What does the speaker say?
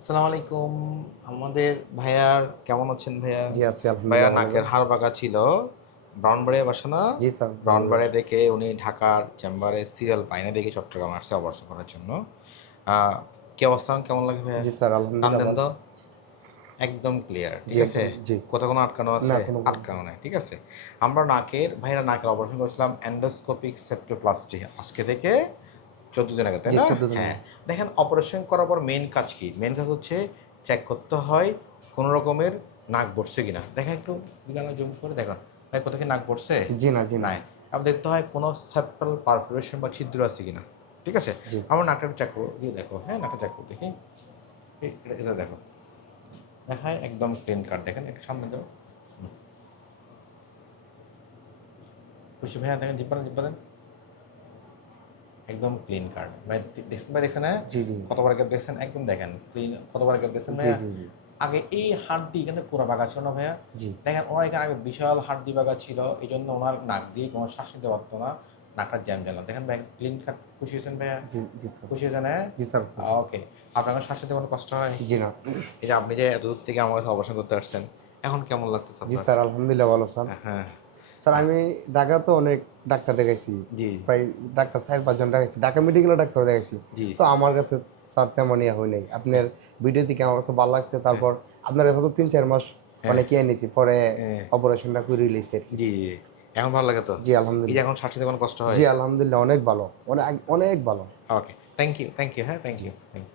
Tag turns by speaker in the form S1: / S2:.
S1: আসসালামু আলাইকুম। আমাদের ভাইয়ার কেমন আছেন ভাইয়া?
S2: জি আছি
S1: ভাইয়া নাকের হাড় বাঁকা ছিল। ব্রাউনবাড়িয়া বাসা না?
S2: জি স্যার
S1: ব্রাউনবাড়িয়া। দেখে উনি ঢাকার চেম্বারে সিরিয়াল পাইনে দেখে চট্টগ্রাম আসছে অপারেশন করার জন্য। কি অবস্থা? কেমন লাগে ভাইয়া?
S2: জি স্যার আলহামদুলিল্লাহ
S1: একদম ক্লিয়ার ঠিক
S2: জি,
S1: আছে। কোথাও কোনো আটকানো আছে? আটকানো নাই ঠিক আছে? আমরা নাকের ভাইরা নাকের অপারেশন করেছিলাম এন্ডোস্কোপিক সেপ্টোপ্লাস্টি আজকে থেকে চোদ্দ দিন আগে তাই না? হ্যাঁ। দেখেন অপারেশন করার পর মেন কাজ কি? মেন কাজ হচ্ছে চেক করতে হয় কোনো রকমের নাক বসছে কিনা। দেখেন একটু জুম করে দেখুন। ভাই কোথাও কি নাক বসছে
S2: জি না জি না।
S1: আবার দেখতে হয় কোনো সেপ্টাল পারফোরেশন বা ছিদ্র আছে কিনা। ঠিক আছে। আমরা নাকটা চেক করব দিয়ে দেখো। হ্যাঁ নাকটা চেক করব দেখি। এটা- দেখো। দেখায় একদম ক্লিন কার্ড দেখেন একটু সামনে হুম। খুশি ভাইয়া? দেখেন জিব্বা দেন একদম ক্লিন কার্ড ভাই দেখছেন ভাই দেখছেন হ্যাঁ?
S2: জি জি
S1: কতবার গ্যাপ দেখছেন? একদম দেখেন ক্লিন কতবার গ্যাপ দেখছেন
S2: জি জি জি।
S1: আগে এই হাড্ডি এখানে পুরো বাগা ছিল না ভাইয়া?
S2: জি।
S1: দেখেন ওনার এখানে আগে বিশাল হাড্ডি বাগা ছিল এই জন্য ওনার নাক দিয়ে কোনো শ্বাস নিতে পারতো না নাকটা জ্যাম জ্যাম দেখেন ভাই ক্লিন কাট খুশি হয়েছেন ভাইয়া?
S2: জি জি স্যার
S1: খুশি হয়েছেন হ্যাঁ?
S2: জি স্যার
S1: ওকে আপনার শ্বাস নিতে কোনো কষ্ট হয়?
S2: জি না।
S1: এই যে আপনি যে এত দূর থেকে আমার কাছে অপারেশন করতে আসছেন এখন কেমন লাগতেছে
S2: জি স্যার আলহামদুলিল্লাহ ভালো স্যার
S1: হ্যাঁ।
S2: স্যার আমি ঢাকা তো অনেক ডাক্তার দেখাইছি। প্রায় ডাক্তার চার পাঁচজন দেখাইছি। ঢাকা মেডিকেলে ডাক্তার দেখাইছি। তো আমার কাছে স্যার তেমন ইয়ে হয় নাই। আপনার ভিডিও থেকে আমার কাছে ভালো লাগছে। তারপর আপনার কাছে তো তিন চার মাস মানে কিনে নিয়েছি পরে
S1: হ্যাঁ।
S2: অপারেশনটা করে রিলিজে
S1: জি এখন ভালো লাগে তো?
S2: জি আলহামদুলিল্লাহ।
S1: এখন শ্বাস কোনো কষ্ট হয়?
S2: জি আলহামদুলিল্লাহ অনেক ভালো। অনেক অনেক ভালো।
S1: Okay thank you thank you হ্যাঁ থ্যাংক ইউ থ্যাংক ইউ